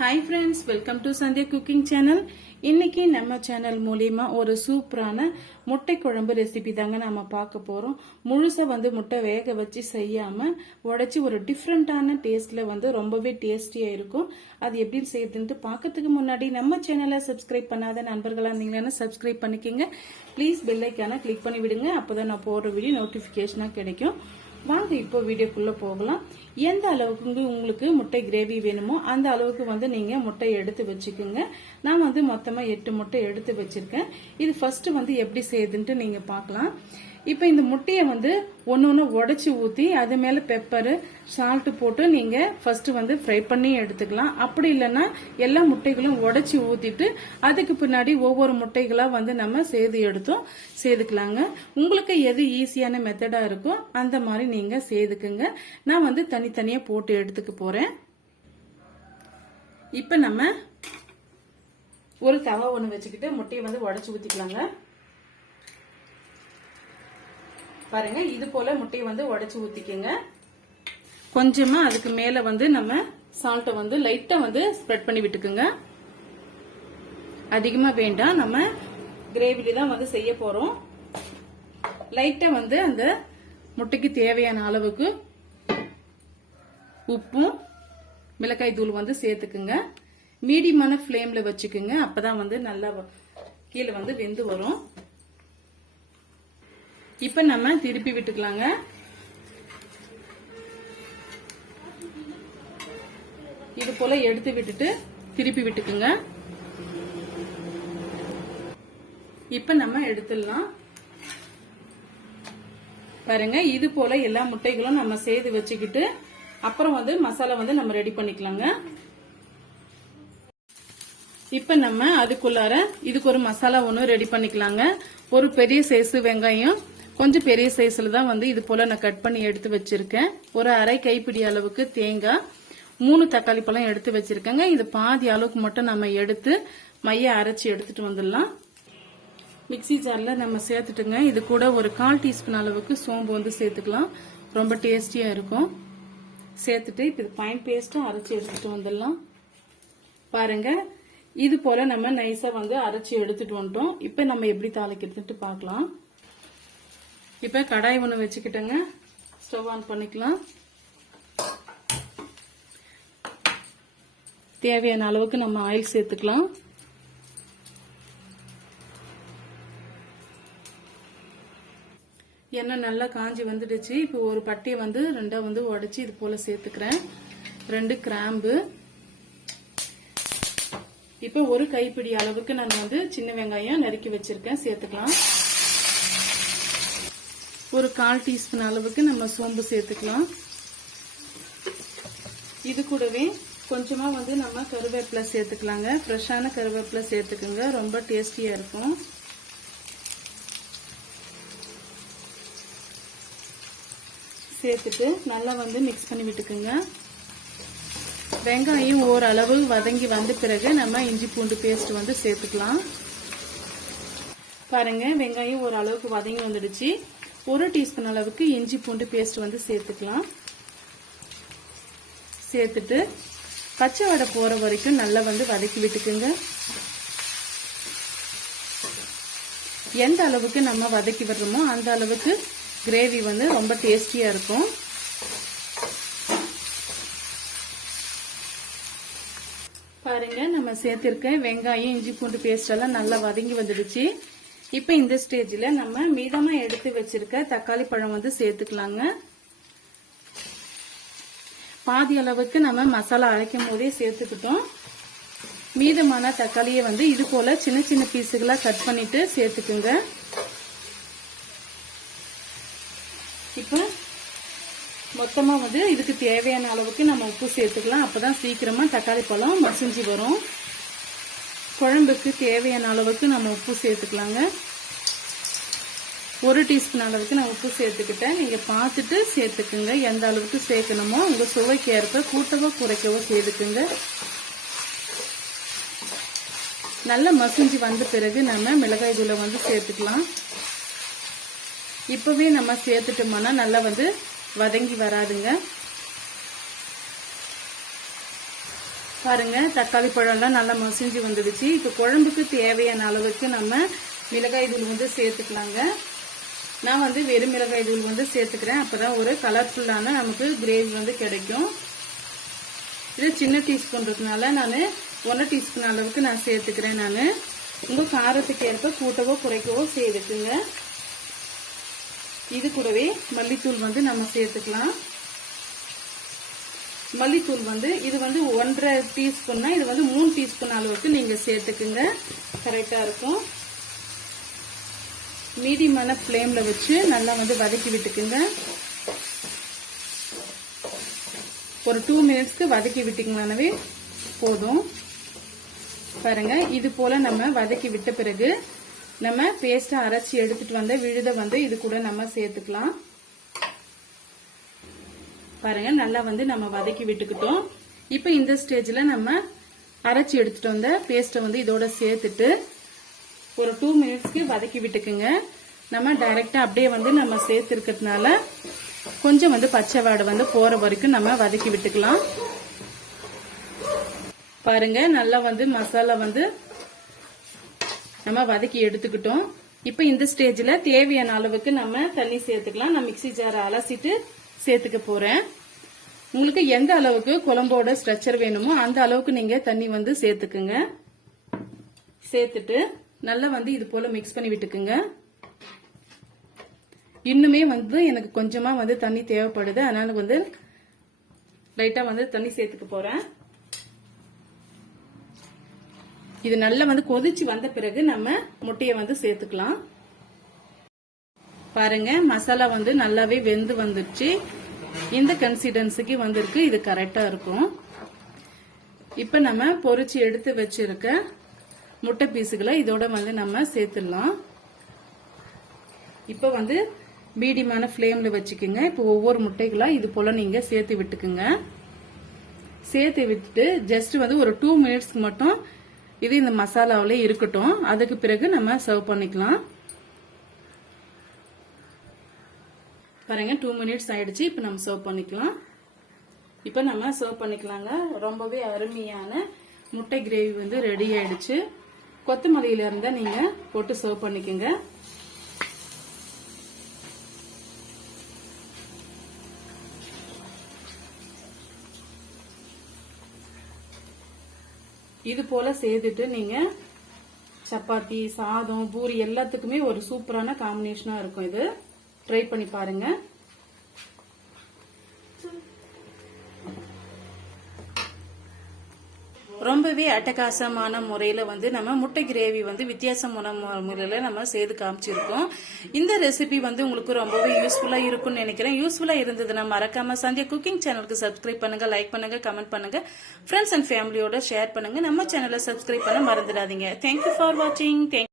Hi friends welcome to Sandhya cooking channel இன்னைக்கு நம்ம channel மூலியமா ஒரு சூப்பரான முட்டை குழம்பு ரெசிபி தாங்க நம்ம பார்க்க போறோம். முழுசா வந்து முட்டை வேக வச்சு செய்யாம உடச்சி ஒரு டிஃப்ரெண்டான டேஸ்ட்ல வந்து ரொம்பவே டேஸ்டியா இருக்கும். அது எப்படி செய்யுதுன்ட்டு பார்க்கறதுக்கு முன்னாடி நம்ம சேனலை சப்ஸ்கிரைப் பண்ணாத நண்பர்களா இருந்தீங்கன்னா சப்ஸ்கிரைப் பண்ணிக்கோங்க. ப்ளீஸ் பெல்லைக்கான கிளிக் பண்ணி விடுங்க அப்பதான் நான் போடுற வீடியோ நோட்டிபிகேஷனா கிடைக்கும். வாங்க இப்போ வீடியோக்குள்ளே போகலாம். எந்த அளவுக்கு உங்களுக்கு முட்டை கிரேவி வேணுமோ அந்த அளவுக்கு வந்து நீங்கள் முட்டை எடுத்து வச்சுக்கோங்க. நான் வந்து மொத்தமாக எட்டு முட்டை எடுத்து வச்சுருக்கேன். இது ஃபஸ்ட்டு வந்து எப்படி செய்யுதுன்ட்டு நீங்கள் பார்க்கலாம். இப்போ இந்த முட்டையை வந்து ஒன்று ஒன்று உடச்சி ஊற்றி அது மேலே பெப்பரு சால்ட்டு போட்டு நீங்கள் ஃபஸ்ட்டு வந்து ஃப்ரை பண்ணி எடுத்துக்கலாம். அப்படி இல்லைன்னா எல்லா முட்டைகளும் உடச்சி ஊற்றிட்டு அதுக்கு பின்னாடி ஒவ்வொரு முட்டைகளாக வந்து நம்ம செய்து எடுத்தோம் செய்துக்கலாங்க உங்களுக்கு எது ஈஸியான மெத்தடாக இருக்கோ அந்த மாதிரி நீங்கள் செய்துக்குங்க நான் வந்து தனித்தனியாக போட்டு எடுத்துக்க போகிறேன் இப்போ நம்ம ஒரு தவா ஒன்று வச்சுக்கிட்டு முட்டையை வந்து உடச்சி ஊற்றிக்கலாங்க பாருங்க இது போல முட்டையை வந்து உடைச்சு ஊத்திக்கங்க. கொஞ்சமா அதுக்கு மேல வந்து நம்ம சால்ட்டை வந்து லைட்டா வந்து ஸ்ப்ரெட் பண்ணி விட்டுக்குங்க. அதிகமா வேண்டாம் நம்ம கிரேவில தான் வந்து செய்ய போறோம். லைட்டா வந்து அந்த முட்டைக்கு தேவையான அளவுக்கு உப்பும் மிளகாய் தூள் வந்து சேர்த்துக்குங்க. மீடியமான ஃப்ளேம்ல வச்சுக்குங்க அப்பதான் வந்து நல்லா கீழே வந்து வெந்து வரும். இப்ப நம்ம திருப்பி விட்டுக்கலாங்க. இது போல எடுத்து விட்டுட்டு திருப்பி விட்டுக்குங்க. இப்ப நம்ம எடுத்துடலாம். பாருங்க இது போல எல்லா முட்டைகளும் நம்ம செய்து வச்சுக்கிட்டு அப்புறம் வந்து மசாலா வந்து நம்ம ரெடி பண்ணிக்கலாங்க. இப்ப நம்ம அதுக்குள்ளார இதுக்கு ஒரு மசாலா ஒன்று ரெடி பண்ணிக்கலாங்க. ஒரு பெரிய சைஸ் வெங்காயம் கொஞ்சம் பெரிய சைஸ்ல தான் வந்து இது போல நான் கட் பண்ணி எடுத்து வச்சிருக்கேன். ஒரு அரை கைப்பிடி அளவுக்கு தேங்காய் மூணு தக்காளி பழம் எடுத்து வச்சிருக்கேங்க. இது பாதி அளவுக்கு மட்டும் நம்ம எடுத்து மைய அரைச்சி எடுத்துட்டு வந்துடலாம். மிக்சி ஜார்ல நம்ம சேர்த்துட்டுங்க. இது கூட ஒரு கால் டீஸ்பூன் அளவுக்கு சோம்பு வந்து சேர்த்துக்கலாம். ரொம்ப டேஸ்டியா இருக்கும். சேர்த்துட்டு இப்போ இது பைன் பேஸ்ட்டும் அரைச்சி எடுத்துட்டு வந்துடலாம். பாருங்க. இது போல நம்ம நைஸா வந்து அரைச்சி எடுத்துட்டு வந்துட்டோம். இப்போ நம்ம எப்படி தாளிக்கிறதுன்ட்டு பார்க்கலாம். இப்ப கடாய் ஒன்று வச்சுக்கிட்டேங்க. ஸ்டவ் ஆன் பண்ணிக்கலாம். தேவையான அளவுக்கு நம்ம ஆயில் சேர்த்துக்கலாம். எண்ணெய் நல்லா காஞ்சி வந்துடுச்சு. இப்போ ஒரு பட்டியை வந்து ரெண்டா வந்து உடைச்சி இது போல சேர்த்துக்கிறேன். ரெண்டு கிராம்பு. இப்போ ஒரு கைப்பிடி அளவுக்கு நான் வந்து சின்ன வெங்காயம் நறுக்கி வச்சிருக்கேன். சேர்த்துக்கலாம். ஒரு கால் டீஸ்பூன் அளவுக்கு நம்ம சோம்பு சேர்த்துக்கலாம். இது கூடவே கொஞ்சமாக வந்து நம்ம கருவேப்பிலை சேர்த்துக்கலாங்க. ஃப்ரெஷ்ஷான கருவேப்பிலை சேர்த்துக்குங்க. ரொம்ப டேஸ்டியாக இருக்கும். சேர்த்துட்டு நல்லா வந்து மிக்ஸ் பண்ணி விட்டுக்குங்க. வெங்காயம் ஓரளவு வதங்கி வந்த பிறகு நம்ம இஞ்சி பூண்டு பேஸ்ட் வந்து சேர்த்துக்கலாம். பாருங்க வெங்காயம் ஓரளவுக்கு வதங்கி வந்துடுச்சு. ஒரு டீஸ்பூன் அளவுக்கு இஞ்சி பூண்டு பேஸ்ட் வந்து சேர்த்துக்கலாம். சேர்த்துட்டு பச்சை வடை போற வரைக்கும் நல்லா வந்து வதக்கி விட்டுக்குங்க. எந்த அளவுக்கு நம்ம வதக்கி விடுறோமோ அந்த அளவுக்கு கிரேவி வந்து ரொம்ப டேஸ்டியா இருக்கும். பாருங்க நம்ம சேர்த்திருக்க வெங்காயம் இஞ்சி பூண்டு பேஸ்ட் எல்லாம் நல்லா வதங்கி வந்துடுச்சு. இப்ப இந்த ஸ்டேஜில் நம்ம மீதமா எடுத்து வச்சிருக்க தக்காளி பழம் வந்து சேர்த்துக்கலாங்க. பாதி அளவுக்கு நம்ம மசாலா அரைக்கும் போதே சேர்த்துக்கிட்டோம். மீதமான தக்காளியை வந்து இது போல சின்ன சின்ன பீஸுகளா கட் பண்ணிட்டு சேர்த்துக்குங்க. இப்போ மொத்தமா வந்து இதுக்கு தேவையான அளவுக்கு நம்ம உப்பு சேர்த்துக்கலாம். அப்பதான் சீக்கிரமா தக்காளி பழம் மசிஞ்சு வரும். குழம்புக்கு தேவையான அளவுக்கு நம்ம உப்பு சேர்த்துக்கலாங்க. ஒரு டீஸ்பூன் அளவுக்கு நான் உப்பு சேர்த்துக்கிட்டேன். நீங்கள் பார்த்துட்டு சேர்த்துக்குங்க. எந்த அளவுக்கு சேர்க்கணுமோ உங்கள் சுவைக்கு ஏற்ப கூட்டவோ குறைக்கவோ சேர்த்துக்குங்க நல்லா மசிஞ்சு வந்த பிறகு நம்ம மிளகாய் தூளை வந்து சேர்த்துக்கலாம். இப்போவே நம்ம சேர்த்துட்டோம்னா நல்லா வந்து வதங்கி வராதுங்க. பாருங்க தக்காளி பழம்லாம் நல்லா மசிஞ்சு வந்துடுச்சு. இப்போ குழம்புக்கு தேவையான அளவுக்கு நம்ம மிளகாய் தூள் வந்து சேர்த்துக்கலாங்க. நான் வந்து வெறும் மிளகாய் தூள் வந்து சேர்த்துக்கிறேன். அப்பதான் ஒரு கலர்ஃபுல்லான நமக்கு கிரேவி வந்து கிடைக்கும். இது சின்ன டீஸ்பூன்றதுனால நான் ஒன்றரை டீஸ்பூன் அளவுக்கு நான் சேர்த்துக்கிறேன் நான். உங்கள் காரத்துக்கு ஏற்ப கூட்டவோ குறைக்கவோ செய்துக்குங்க. இது கூடவே மல்லித்தூள் வந்து நம்ம சேர்த்துக்கலாம். மல்லித்தூள் வந்து இது வந்து ஒன்றரை டீஸ்பூன்னா இது வந்து மூணு டீஸ்பூன் அளவுக்கு நீங்கள் சேர்த்துக்குங்க. கரெக்டாக இருக்கும். மீடியமான ஃப்ளேமில் வச்சு நல்லா வந்து வதக்கி விட்டுக்குங்க. ஒரு டூ மினிட்ஸ்க்கு வதக்கி விட்டிங்கனாவே போதும். பாருங்க இது போல நம்ம வதக்கி விட்ட பிறகு நம்ம பேஸ்ட்டை அரைச்சி எடுத்துட்டு வந்த விழுதை வந்து இது கூட நம்ம சேர்த்துக்கலாம். பாருங்க நல்லா வந்து நம்ம வதக்கி விட்டுக்கிட்டோம். இப்போ இந்த ஸ்டேஜில் நம்ம அரைச்சி எடுத்துட்டு வந்த பேஸ்ட்டை வந்து இதோட சேர்த்துட்டு ஒரு டூ மினிட்ஸ்க்கு வதக்கி விட்டுக்குங்க. நம்ம டைரக்டா அப்படியே வந்து நம்ம சேர்த்துருக்கிறதுனால கொஞ்சம் வந்து பச்சை வாடை வந்து போற வரைக்கும் நம்ம வதக்கி விட்டுக்கலாம். பாருங்க நல்லா வந்து மசாலா வந்து நம்ம வதக்கி எடுத்துக்கிட்டோம். இப்போ இந்த ஸ்டேஜ்ல தேவையான அளவுக்கு நம்ம தண்ணி சேர்த்துக்கலாம். நான் மிக்ஸி ஜாரை அலசிட்டு சேர்த்துக்க போறேன். உங்களுக்கு எந்த அளவுக்கு குழம்போட ஸ்ட்ரக்சர் வேணுமோ அந்த அளவுக்கு நீங்க தண்ணி வந்து சேர்த்துக்குங்க. சேர்த்துட்டு நல்லா வந்து இது போல மிக்ஸ் பண்ணி விட்டுக்குங்க. இன்னுமே வந்து எனக்கு கொஞ்சமா வந்து தண்ணி தேவைப்படுது. அதனால வந்து லைட்டா வந்து தண்ணி சேர்த்துக்க போறேன். இது நல்லா வந்து கொதிச்சு வந்த பிறகு நம்ம முட்டையை வந்து சேர்த்துக்கலாம். பாருங்க மசாலா வந்து நல்லாவே வெந்து வந்துருச்சு. இந்த கன்சிடன்சிக்கு வந்திருக்கு. இது கரெக்டா இருக்கும். இப்ப நம்ம பொரிச்சு எடுத்து வச்சிருக்க முட்டை பீஸுகளை இதோட வந்து நம்ம சேர்த்துடலாம். இப்போ வந்து மீடியமான ஃப்ளேமில் வச்சுக்கோங்க. இப்போ ஒவ்வொரு முட்டைகளாக இது போல் நீங்கள் சேர்த்து விட்டுக்குங்க. சேர்த்து விட்டுட்டு ஜஸ்ட் வந்து ஒரு டூ மினிட்ஸ்க்கு மட்டும் இது இந்த மசாலாவில் இருக்கட்டும். அதுக்கு பிறகு நம்ம சர்வ் பண்ணிக்கலாம். பாருங்க டூ மினிட்ஸ் ஆயிடுச்சு. இப்போ நம்ம சர்வ் பண்ணிக்கலாம். இப்போ நம்ம சர்வ் பண்ணிக்கலாங்க. ரொம்பவே அருமையான முட்டை கிரேவி வந்து ரெடி ஆயிடுச்சு. கொத்தமல்லியில இருந்தா நீங்க போட்டு சர்வ் பண்ணிக்கோங்க. இது போல செய்துட்டு நீங்க சப்பாத்தி சாதம் பூரி எல்லாத்துக்குமே ஒரு சூப்பரான காம்பினேஷனா இருக்கும் இது. ட்ரை பண்ணி பாருங்க. ரொம்பவே அட்டகாசமான முறையில் வந்து நம்ம முட்டை கிரேவி வந்து வித்தியாசமான முறையில் நம்ம செய்து காமிச்சிருக்கோம். இந்த ரெசிபி வந்து உங்களுக்கு ரொம்பவே யூஸ்ஃபுல்லாக இருக்கும்னு நினைக்கிறேன். யூஸ்ஃபுல்லாக இருந்ததுன்னா மறக்காம சந்தியா குக்கிங் சேனலுக்கு சப்ஸ்கிரைப் பண்ணுங்க லைக் பண்ணுங்க கமெண்ட் பண்ணுங்க. ஃப்ரெண்ட்ஸ் அண்ட் ஃபேமிலியோட ஷேர் பண்ணுங்க. நம்ம சேனலை சப்ஸ்கிரைப் பண்ண மறந்துடாதீங்க. தேங்க்யூ ஃபார் வாட்சிங் தேங்க்